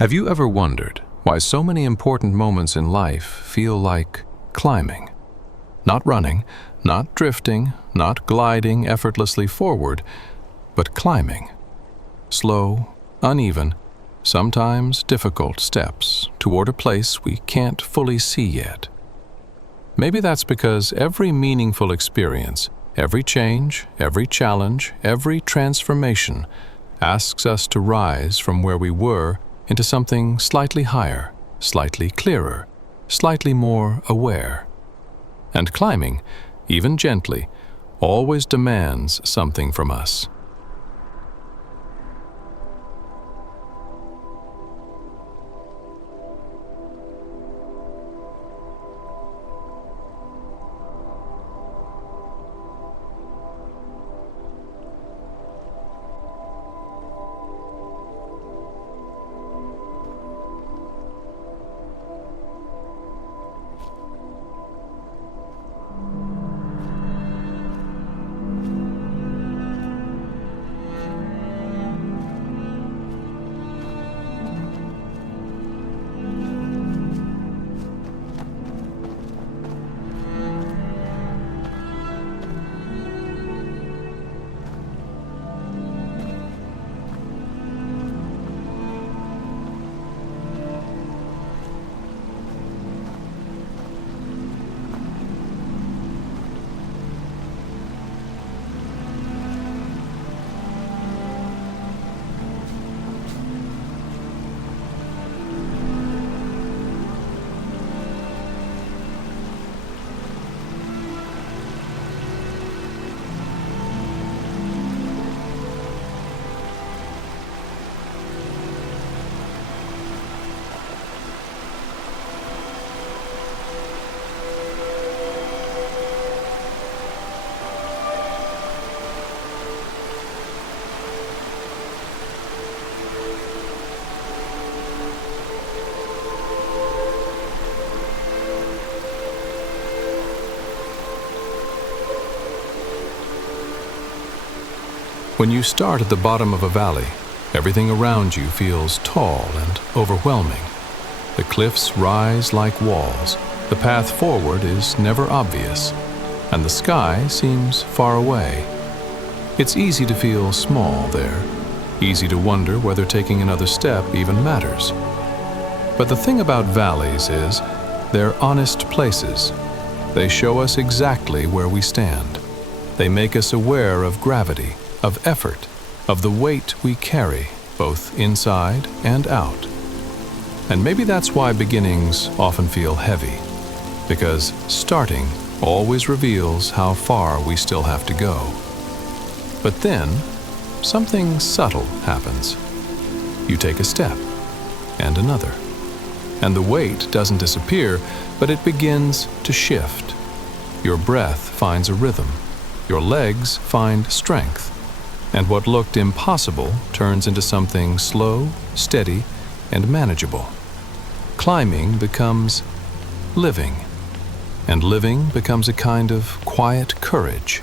Have you ever wondered why so many important moments in life feel like climbing? Not running, not drifting, not gliding effortlessly forward, but climbing. Slow, uneven, sometimes difficult steps toward a place we can't fully see yet. Maybe that's because every meaningful experience, every change, every challenge, every transformation asks us to rise from where we were into something slightly higher, slightly clearer, slightly more aware. And climbing, even gently, always demands something from us. When you start at the bottom of a valley, everything around you feels tall and overwhelming. The cliffs rise like walls, the path forward is never obvious, and the sky seems far away. It's easy to feel small there, easy to wonder whether taking another step even matters. But the thing about valleys is, they're honest places. They show us exactly where we stand. They make us aware of gravity, of effort, of the weight we carry, both inside and out. And maybe that's why beginnings often feel heavy, because starting always reveals how far we still have to go. But then, something subtle happens. You take a step, and another. And the weight doesn't disappear, but it begins to shift. Your breath finds a rhythm. Your legs find strength. And what looked impossible turns into something slow, steady, and manageable. Climbing becomes living, and living becomes a kind of quiet courage.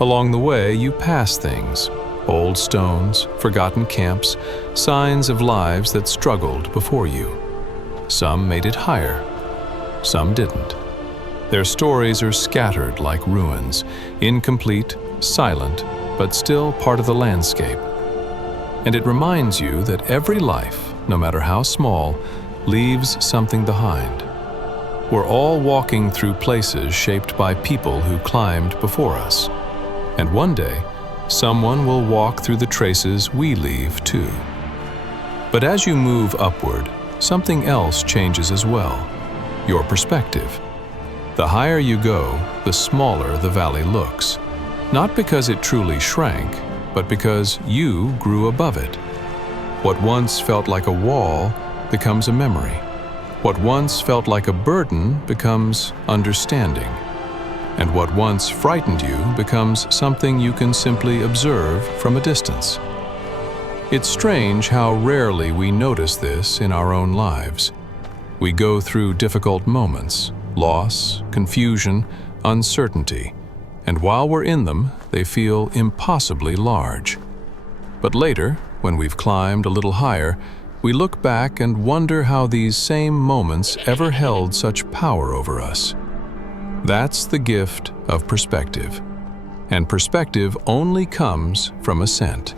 Along the way, you pass things: old stones, forgotten camps, signs of lives that struggled before you. Some made it higher, some didn't. Their stories are scattered like ruins, incomplete, silent, but still part of the landscape. And it reminds you that every life, no matter how small, leaves something behind. We're all walking through places shaped by people who climbed before us. And one day, someone will walk through the traces we leave too. But as you move upward, something else changes as well: your perspective. The higher you go, the smaller the valley looks. Not because it truly shrank, but because you grew above it. What once felt like a wall becomes a memory. What once felt like a burden becomes understanding. And what once frightened you becomes something you can simply observe from a distance. It's strange how rarely we notice this in our own lives. We go through difficult moments, loss, confusion, uncertainty, and while we're in them, they feel impossibly large. But later, when we've climbed a little higher, we look back and wonder how these same moments ever held such power over us. That's the gift of perspective. And perspective only comes from Ascent.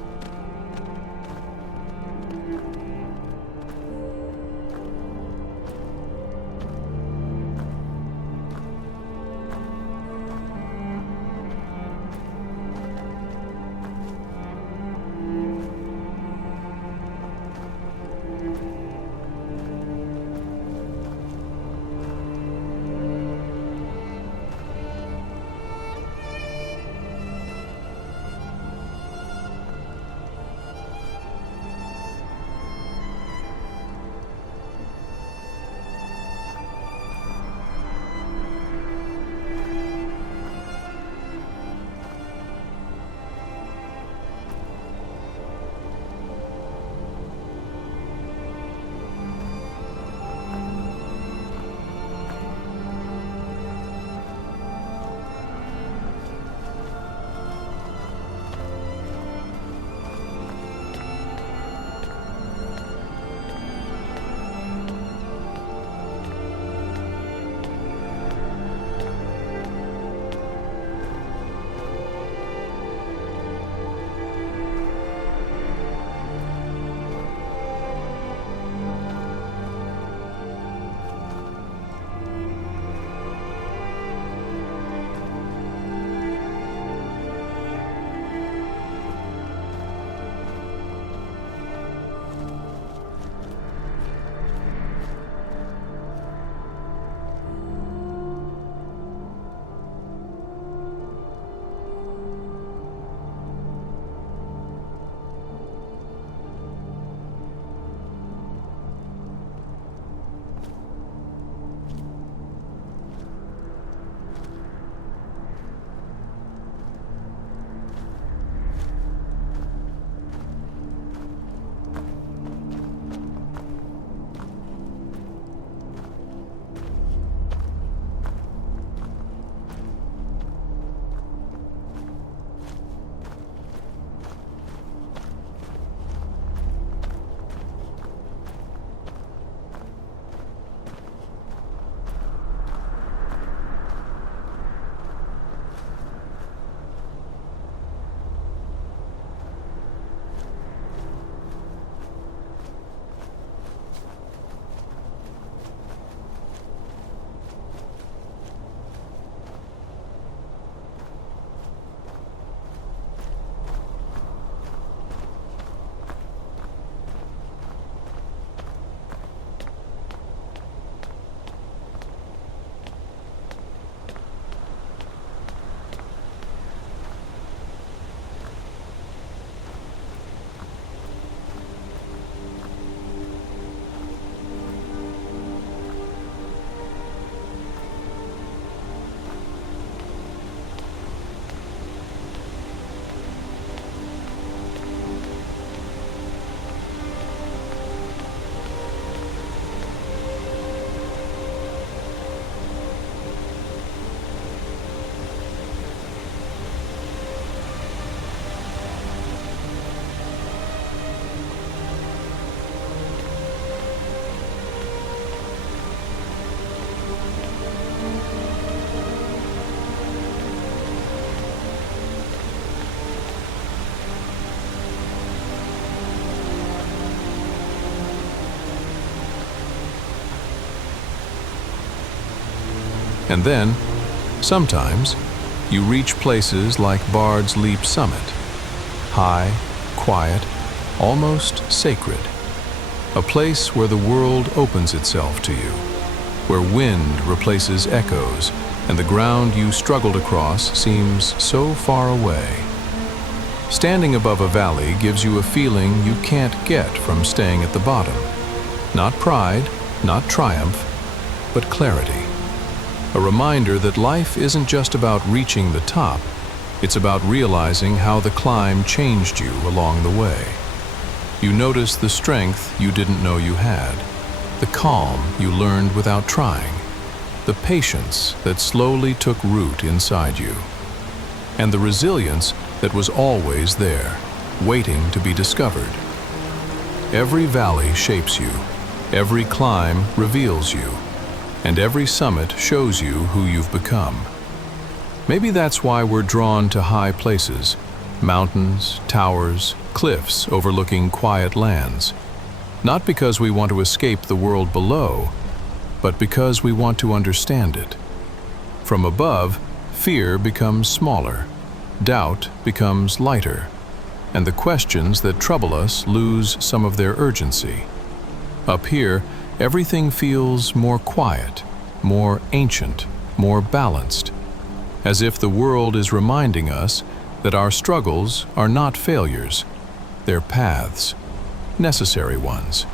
And then, sometimes, you reach places like Bard's Leap Summit. High, quiet, almost sacred. A place where the world opens itself to you, where wind replaces echoes, and the ground you struggled across seems so far away. Standing above a valley gives you a feeling you can't get from staying at the bottom. Not pride, not triumph, but clarity. A reminder that life isn't just about reaching the top, it's about realizing how the climb changed you along the way. You notice the strength you didn't know you had, the calm you learned without trying, the patience that slowly took root inside you, and the resilience that was always there, waiting to be discovered. Every valley shapes you, every climb reveals you, and every summit shows you who you've become. Maybe that's why we're drawn to high places, mountains, towers, cliffs overlooking quiet lands. Not because we want to escape the world below, but because we want to understand it. From above, fear becomes smaller, doubt becomes lighter, and the questions that trouble us lose some of their urgency. Up here, everything feels more quiet, more ancient, more balanced, as if the world is reminding us that our struggles are not failures, they're paths, necessary ones.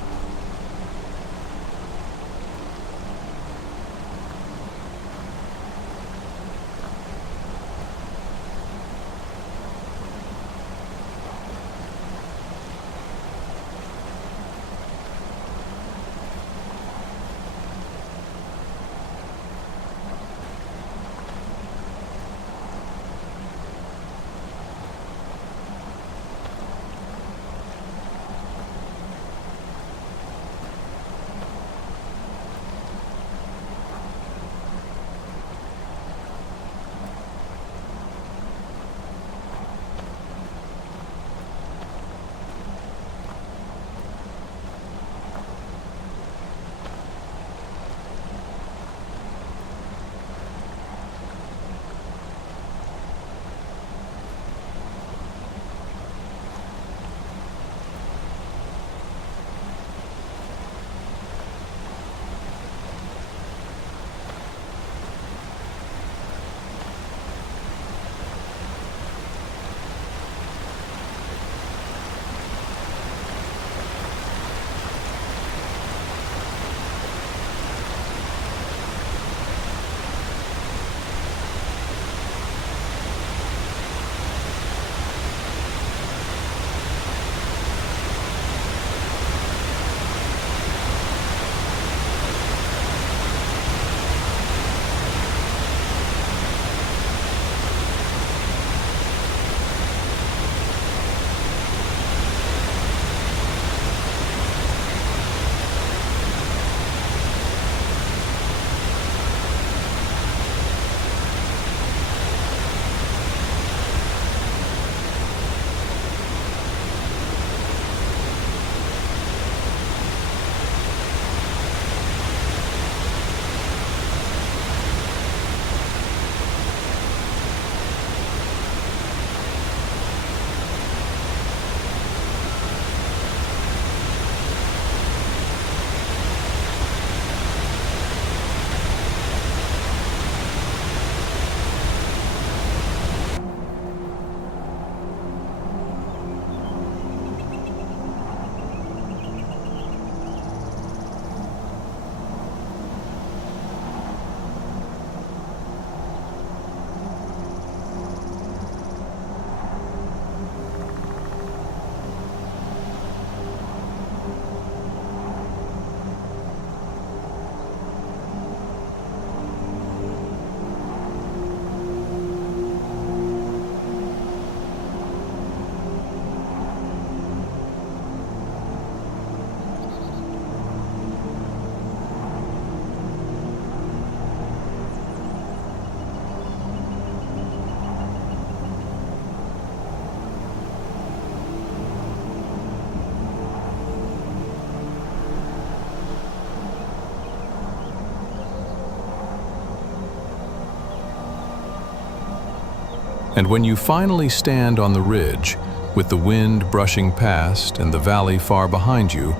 And when you finally stand on the ridge, with the wind brushing past and the valley far behind you,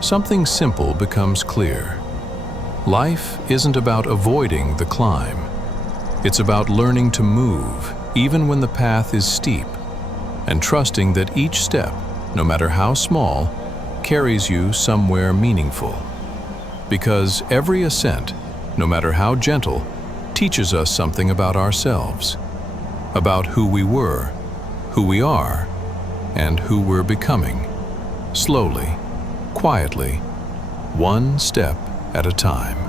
something simple becomes clear. Life isn't about avoiding the climb. It's about learning to move, even when the path is steep, and trusting that each step, no matter how small, carries you somewhere meaningful. Because every ascent, no matter how gentle, teaches us something about ourselves, about who we were, who we are, and who we're becoming, slowly, quietly, one step at a time.